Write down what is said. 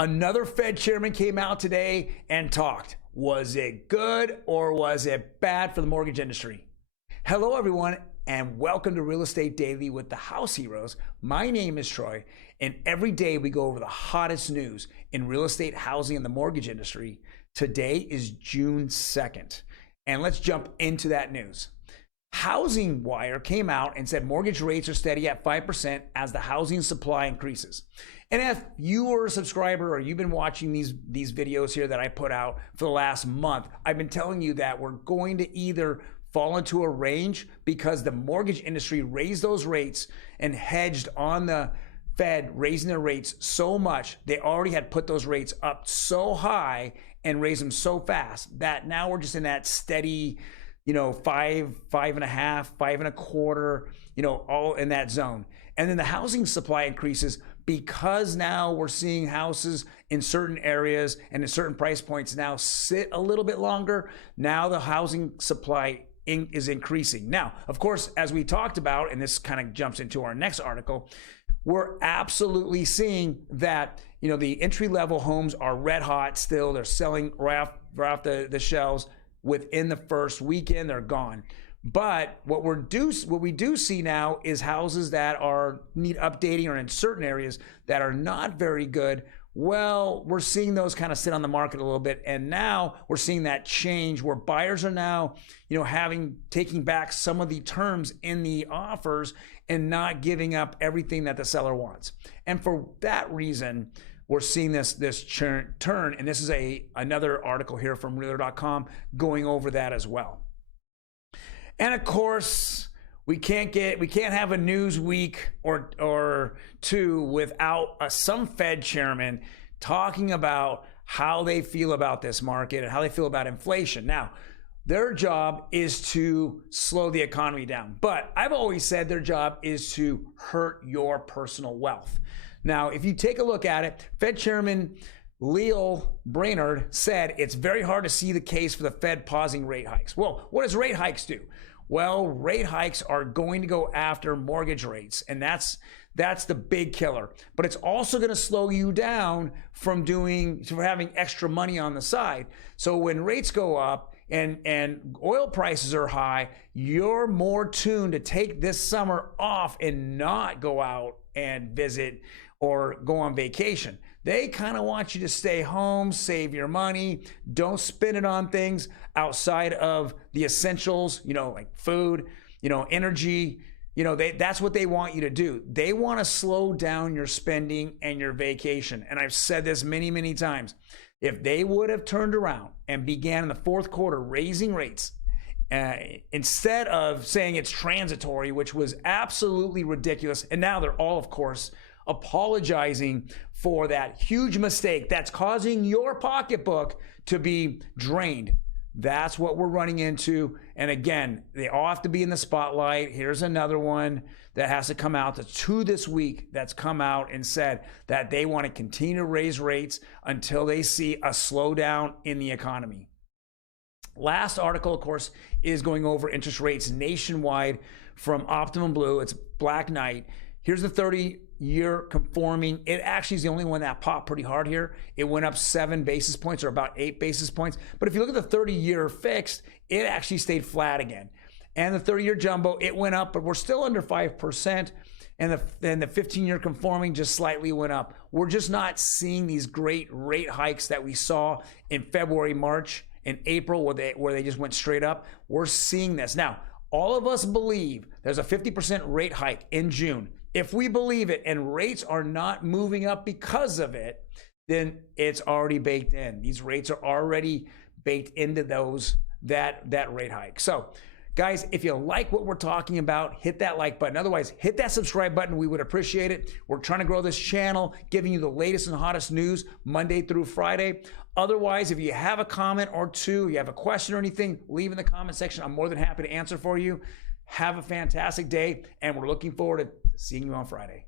Another Fed chairman came out today and talked. Was it good or was it bad for the mortgage industry? Hello, everyone, and welcome to Real Estate Daily with the House Heroes. My name is Troy, and every day we go over the hottest news in real estate, housing, and the mortgage industry. Today is June 2nd, and let's jump into that news. Housing Wire came out and said mortgage rates are steady at 5% as the housing supply increases. And if you are a subscriber or you've been watching these videos here that I put out for the last month, I've been telling you that we're going to either fall into a range because the mortgage industry raised those rates and hedged on the Fed raising their rates so much. They already had put those rates up so high and raised them so fast that now we're just in that steady, five and a half, 5.25, all in that zone. And then the housing supply increases because now we're seeing houses in certain areas and at certain price points now sit a little bit longer. Now the housing supply is increasing. Now, of course, as we talked about, and this kind of jumps into our next article, we're absolutely seeing that, the entry-level homes are red hot still. They're selling right off the shelves. Within the first weekend, they're gone. But what we do see now is houses that need updating or in certain areas that are not very good. Well, we're seeing those kind of sit on the market a little bit. And now we're seeing that change where buyers are now, taking back some of the terms in the offers and not giving up everything that the seller wants. And for that reason, we're seeing this turn, and this is another article here from realtor.com going over that as well. And of course, we can't have a news week or two without some Fed chairman talking about how they feel about this market and how they feel about inflation. Now, their job is to slow the economy down, but I've always said their job is to hurt your personal wealth. Now, if you take a look at it, Fed Chairman Leo Brainard said it's very hard to see the case for the Fed pausing rate hikes. Well, what does rate hikes do? Well, rate hikes are going to go after mortgage rates, and that's the big killer. But it's also going to slow you down from having extra money on the side. So when rates go up and oil prices are high, you're more tuned to take this summer off and not go out and visit or go on vacation. They kind of want you to stay home, save your money, don't spend it on things outside of the essentials, like food, energy. That's what they want you to do. They want to slow down your spending and your vacation. And I've said this many, many times. If they would have turned around and began in the fourth quarter raising rates, instead of saying it's transitory, which was absolutely ridiculous, and now they're all, of course, apologizing for that huge mistake that's causing your pocketbook to be drained. That's what we're running into. And again, they all have to be in the spotlight. Here's another one that has to come out. The two this week that's come out and said that they want to continue to raise rates until they see a slowdown in the economy. Last article, of course, is going over interest rates nationwide from Optimum Blue. It's Black Knight. Here's the 30-year conforming. It actually is the only one that popped pretty hard here. It went up 7 basis points or about 8 basis points. But if you look at the 30-year fixed, it actually stayed flat again. And the 30-year jumbo, it went up, but we're still under 5%. And the 15-year conforming just slightly went up. We're just not seeing these great rate hikes that we saw in February, March, and April where they just went straight up. We're seeing this. Now, all of us believe there's a 50% rate hike in June. If we believe it and rates are not moving up because of it, then it's already baked in. These rates are already baked into that rate hike. So guys, if you like what we're talking about, hit that like button. Otherwise, hit that subscribe button. We would appreciate it. We're trying to grow this channel, giving you the latest and hottest news Monday through Friday. Otherwise, if you have a comment or two, you have a question or anything, leave in the comment section. I'm more than happy to answer for you. Have a fantastic day, and we're looking forward to seeing you on Friday.